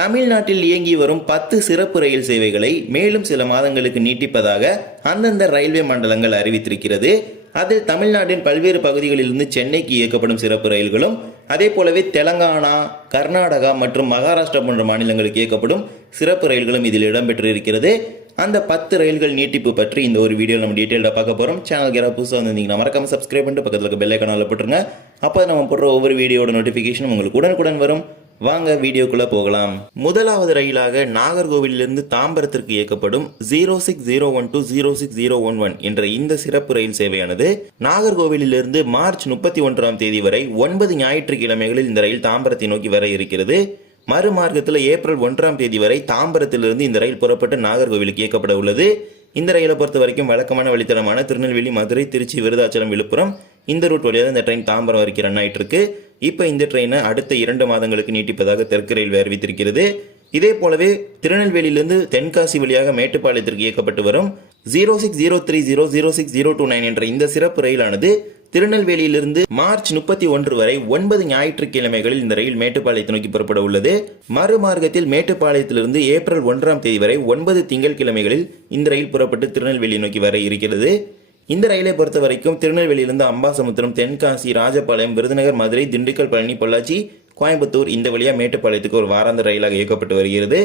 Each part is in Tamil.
தமிழ்நாட்டில் இயங்கி வரும் பத்து சிறப்பு ரயில் சேவைகளை மேலும் சில மாதங்களுக்கு நீட்டிப்பதாக அந்தந்த ரயில்வே மண்டலங்கள் அறிவித்திருக்கிறது. அதில் தமிழ்நாட்டின் பல்வேறு பகுதிகளிலிருந்து சென்னைக்கு இயக்கப்படும் சிறப்பு ரயில்களும் அதே போலவே தெலங்கானா கர்நாடகா மற்றும் மகாராஷ்டிரா போன்ற மாநிலங்களுக்கு இயக்கப்படும் சிறப்பு ரயில்களும் இதில் இடம்பெற்று இருக்கிறது அந்த பத்து ரயில்கள் நீட்டிப்பு பற்றி இந்த ஒரு வீடியோ நம்ம டீட்டெயிலாக பார்க்க போகிறோம் சேனலுக்கு யாராவது புதுசாக வந்திருந்தீங்கன்னா மறக்காம சப்ஸ்கிரைப் பண்ணிட்டு பக்கத்தில் இருக்க பெல்லை போட்டுருங்க. அப்போ நம்ம போடுற ஒவ்வொரு வீடியோட நோட்டிஃபிகேஷன் உங்களுக்கு உடனுக்குடன் வரும். வாங்க வீடியோக்குள்ள போகலாம். முதலாவது ரயிலாக நாகர்கோவிலிருந்து தாம்பரத்திற்கு இயக்கப்படும் zero six zero one two zero six zero one one என்ற இந்த சிறப்பு ரயில் சேவையானது நாகர்கோவிலிருந்து மார்ச் முப்பத்தி ஒன்றாம் தேதி வரை ஒன்பது ஞாயிற்றுக்கிழமைகளில் இந்த ரயில் தாம்பரத்தை நோக்கி வர இருக்கிறது. மறுமார்க்கத்தில் ஏப்ரல் ஒன்றாம் தேதி வரை தாம்பரத்திலிருந்து இந்த ரயில் புறப்பட்டு நாகர்கோவிலுக்கு இயக்கப்பட உள்ளது. இந்த ரயிலை பொறுத்த வரைக்கும் வழக்கமான வழித்தடமான திருநெல்வேலி மதுரை திருச்சி விருதாச்சலம் விழுப்புரம் இந்த ரூட் வழியாக இந்த ட்ரெயின் தாம்பரம் வரைக்கும் ரன் ஆயிட்டு இருக்கு. இப்போ இந்த ட்ரெயினை அடுத்த இரண்டு மாதங்களுக்கு நீட்டிப்பதாக தெற்கு ரயில்வே அறிவித்திருக்கிறது. இதே போலவே திருநெல்வேலியிலிருந்து தென்காசி வழியாக மேட்டுப்பாளையத்திற்கு இயக்கப்பட்டு வரும் zero six zero three zero zero six zero two nine என்ற இந்த சிறப்பு ரயிலானது திருநெல்வேலியிலிருந்து மார்ச் முப்பத்தி ஒன்று வரை ஒன்பது ஞாயிற்றுக்கிழமைகளில் இந்த ரயில் மேட்டுப்பாளையத்தை நோக்கி புறப்பட உள்ளது. மறுமார்க்கத்தில் மேட்டுப்பாளையத்திலிருந்து ஏப்ரல் ஒன்றாம் தேதி வரை ஒன்பது திங்கட்கிழமைகளில் இந்த ரயில் புறப்பட்டு திருநெல்வேலி நோக்கி வர இருக்கிறது. இந்த ரயிலை பொறுத்த வரைக்கும் திருநெல்வேலியிலிருந்து அம்பாசமுத்திரம் தென்காசி ராஜபாளையம் விருதுநகர் மதுரை திண்டுக்கல் பழனி பொள்ளாச்சி கோயம்புத்தூர் இந்த வழியா மேட்டுப்பாளையத்துக்கு ஒரு வாராந்த ரயிலாக இயக்கப்பட்டு வருகிறது.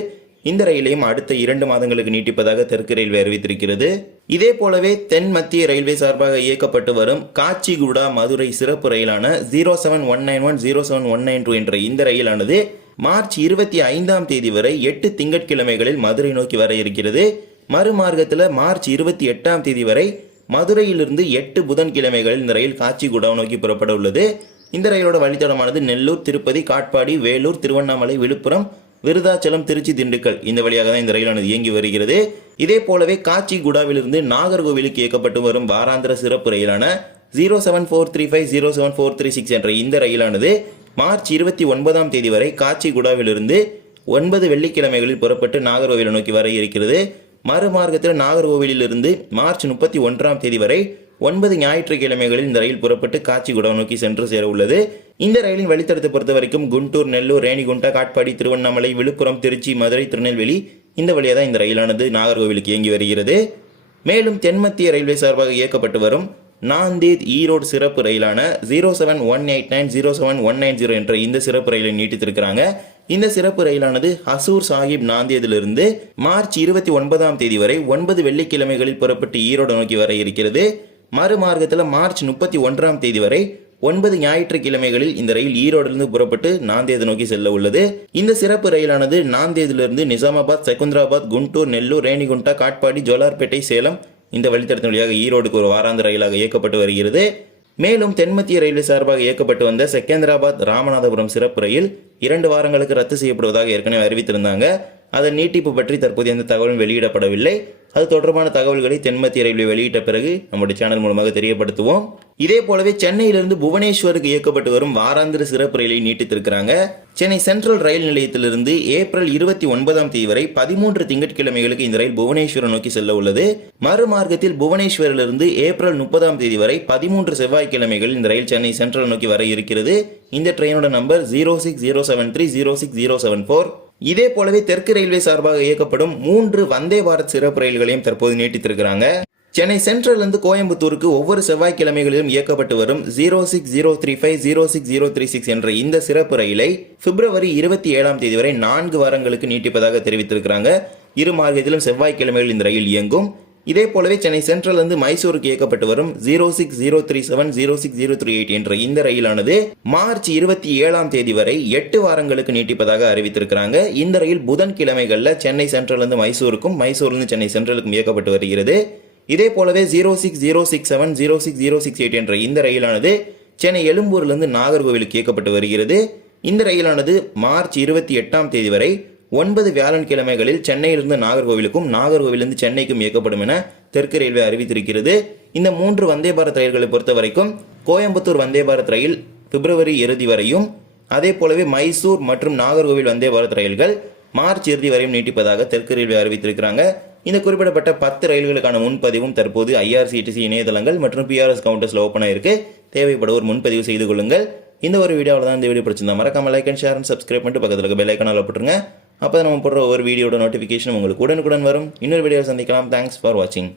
இந்த ரயிலையும் அடுத்த இரண்டு மாதங்களுக்கு நீட்டிப்பதாக தெற்கு ரயில்வே அறிவித்திருக்கிறது. இதே போலவே தென் மத்திய ரயில்வே சார்பாக இயக்கப்பட்டு வரும் காச்சிகுடா மதுரை சிறப்பு ரயிலான zero seven one nine one zero seven one nine two என்ற இந்த ரயிலானது மார்ச் இருபத்தி ஐந்தாம் தேதி வரை எட்டு திங்கட்கிழமைகளில் மதுரை நோக்கி வர இருக்கிறது. மறுமார்க்கத்தில் மார்ச் இருபத்தி எட்டாம் தேதி வரை மதுரையிலிருந்து எட்டு புதன்கிழமைகளில் இந்த ரயில் காச்சிகுடா நோக்கி புறப்பட உள்ளது. இந்த ரயிலோட வழித்தடமானது நெல்லூர் திருப்பதி காட்பாடி வேலூர் திருவண்ணாமலை விழுப்புரம் விருதாச்சலம் திருச்சி திண்டுக்கல். இந்த வழியாக தான் இந்த ரயிலானது இயங்கி வருகிறது. இதே போலவே காச்சிகுடாவிலிருந்து நாகர்கோவிலுக்கு இயக்கப்பட்டு வரும் வாராந்திர சிறப்பு ரயிலான zero seven four three five zero seven four three six என்ற இந்த ரயிலானது மார்ச் இருபத்தி ஒன்பதாம் தேதி வரை காச்சிகுடாவிலிருந்து ஒன்பது வெள்ளிக்கிழமைகளில் புறப்பட்டு நாகர்கோவிலை நோக்கி வர இருக்கிறது. மறுமார்க்கத்தில் நாகர்கோவிலிருந்து மார்ச் முப்பத்தி ஒன்றாம் தேதி வரை ஒன்பது ஞாயிற்றுக்கிழமைகளில் இந்த ரயில் புறப்பட்டு காச்சிகுடா நோக்கி சென்று சேர உள்ளது. இந்த ரயிலின் வழித்தடத்தை பொறுத்த வரைக்கும் குண்டூர் நெல்லூர் ரேணிகுண்டா காட்பாடி திருவண்ணாமலை விழுப்புரம் திருச்சி மதுரை திருநெல்வேலி இந்த வழியாக தான் இந்த ரயிலானது நாகர்கோவிலுக்கு இயங்கி வருகிறது. மேலும் தென்மத்திய ரயில்வே சார்பாக இயக்கப்பட்டு வரும் நாந்தேத் ஈரோடு சிறப்பு ரயிலான zero seven one eight nine zero seven one nine zero என்ற இந்த சிறப்பு ரயிலை நீட்டித்திருக்கிறாங்க. இந்த சிறப்பு ரயிலானது ஹசூர் சாஹிப் நாந்தியதிலிருந்து மார்ச் இருபத்தி ஒன்பதாம் தேதி வரை ஒன்பது வெள்ளிக்கிழமைகளில் புறப்பட்டு ஈரோடு நோக்கி வர இருக்கிறது. மறுமார்க்கத்தில் மார்ச் முப்பத்தி ஒன்றாம் தேதி வரை ஒன்பது ஞாயிற்றுக்கிழமைகளில் இந்த ரயில் ஈரோடிலிருந்து புறப்பட்டு நாந்தேது நோக்கி செல்ல உள்ளது. இந்த சிறப்பு ரயிலானது நாந்தேதிலிருந்து நிசாமாபாத் செகுந்தராபாத் குண்டூர் நெல்லூர் ரேணிகுண்டா காட்பாடி ஜோலார்பேட்டை சேலம் இந்த வழித்தடத்தின் வழியாக ஈரோடுக்கு ஒரு வாராந்த ரயிலாக இயக்கப்பட்டு வருகிறது. மேலும் தென்மத்திய ரயில்வே சார்பாக இயக்கப்பட்டு வந்த செகந்திராபாத் ராமநாதபுரம் சிறப்பு ரயில் இரண்டு வாரங்களுக்கு ரத்து செய்யப்படுவதாக ஏற்கனவே அறிவித்திருந்தாங்க. அதன் நீட்டிப்பு பற்றி தற்போது எந்த தகவலும் வெளியிடப்படவில்லை. அது தொடர்பான தகவல்களை தென்மத்திய ரயில்வே வெளியிட்ட பிறகு நம்முடைய சேனல் மூலமாக தெரியப்படுத்துவோம். இதே போலவே சென்னையிலிருந்து புவனேஸ்வருக்கு இயக்கப்பட்டு வரும் வாராந்திர சிறப்பு ரயிலை நீட்டித்திருக்கிறாங்க. சென்னை சென்ட்ரல் ரயில் நிலையத்திலிருந்து ஏப்ரல் இருபத்தி ஒன்பதாம் தேதி வரை பதிமூன்று திங்கட்கிழமைகளுக்கு இந்த ரயில் புவனேஸ்வரம் நோக்கி செல்ல உள்ளது. மறுமார்க்கத்தில் புவனேஸ்வரிலிருந்து ஏப்ரல் முப்பதாம் தேதி வரை பதிமூன்று செவ்வாய்க்கிழமைகள் இந்த ரயில் சென்னை சென்ட்ரல் நோக்கி வர இருக்கிறது. இந்த ட்ரெயினோட number zero six zero seven three zero six zero seven four இதே போலவே தெற்கு ரயில்வே சார்பாக இயக்கப்படும் மூன்று வந்தே பாரத் சிறப்பு ரயில்களையும் தற்போது நீட்டித்திருக்கிறாங்க. சென்னை சென்ட்ரலிருந்து கோயம்புத்தூருக்கு ஒவ்வொரு செவ்வாய்க்கிழமைகளிலும் இயக்கப்பட்டு வரும் zero six zero three five zero six zero three six என்ற இந்த சிறப்பு ரயிலை பிப்ரவரி இருபத்தி ஏழாம் தேதி வரை நான்கு வாரங்களுக்கு நீட்டிப்பதாக தெரிவித்திருக்கிறாங்க. இரு மார்க்கத்திலும் செவ்வாய்க்கிழமைகள் இந்த ரயில் இயங்கும். இதே போலவே சென்னை சென்ட்ரலிருந்து மைசூருக்கு இயக்கப்பட்டு வரும் zero six zero three seven zero six zero three eight என்ற இந்த ரயிலானது மார்ச் இருபத்தி ஏழாம் தேதி வரை எட்டு வாரங்களுக்கு நீட்டிப்பதாக அறிவித்திருக்கிறாங்க. இந்த ரயில் புதன்கிழமைகளில் சென்னை சென்ட்ரலிருந்து மைசூருக்கும் மைசூர்லேருந்து சென்னை சென்ட்ரலுக்கும் இயக்கப்பட்டு வருகிறது. இதே போலவே zero six zero six seven zero six zero six eight என்ற இந்த ரயிலானது சென்னை எழும்பூர்லேருந்து நாகர்கோவிலுக்கு இயக்கப்பட்டு வருகிறது. இந்த ரயிலானது மார்ச் இருபத்தி எட்டாம் தேதி வரை ஒன்பது வியாழன்கிழமைகளில் சென்னையிலிருந்து நாகர்கோவிலுக்கும் நாகர்கோவிலிருந்து சென்னைக்கும் இயக்கப்படும் என தெற்கு ரயில்வே அறிவித்திருக்கிறது. இந்த மூன்று வந்தே பாரத் ரயில்களை பொறுத்த வரைக்கும் கோயம்புத்தூர் வந்தே பாரத் ரயில் பிப்ரவரி இறுதி வரையும் அதே போலவே மைசூர் மற்றும் நாகர்கோவில் வந்தே பாரத் ரயில்கள் மார்ச் இறுதி வரையும் நீட்டிப்பதாக தெற்கு ரயில்வே அறிவித்திருக்கிறாங்க. இந்த குறிப்பிடப்பட்ட பத்து ரயில்களுக்கான முன்பதிவும் தற்போது ஐஆர்சிடிசி இணையதளங்கள் மற்றும் பிஆர்எஸ் கவுண்டர்ஸ்ல ஓப்பன் ஆயிருக்கு. தேவைப்படுவோர் முன்பதிவு செய்து கொள்ளுங்கள். இந்த ஒரு வீடியோவில் தான் இந்த வீடியோ பிடிச்சிருந்தா மறக்காம like and share and subscribe பண்ணிட்டு பக்கத்தில் இருக்க பெல் ஐக்கனால் போட்டுருங்க. அப்போ நம்ம போடுற ஒவ்வொரு வீடியோட நோட்டிஃபிகேஷன் உங்களுக்கு உடனுக்குடன் வரும். இன்னொரு வீடியோ சந்திக்கலாம். தேங்க்ஸ் ஃபார் வாட்சிங்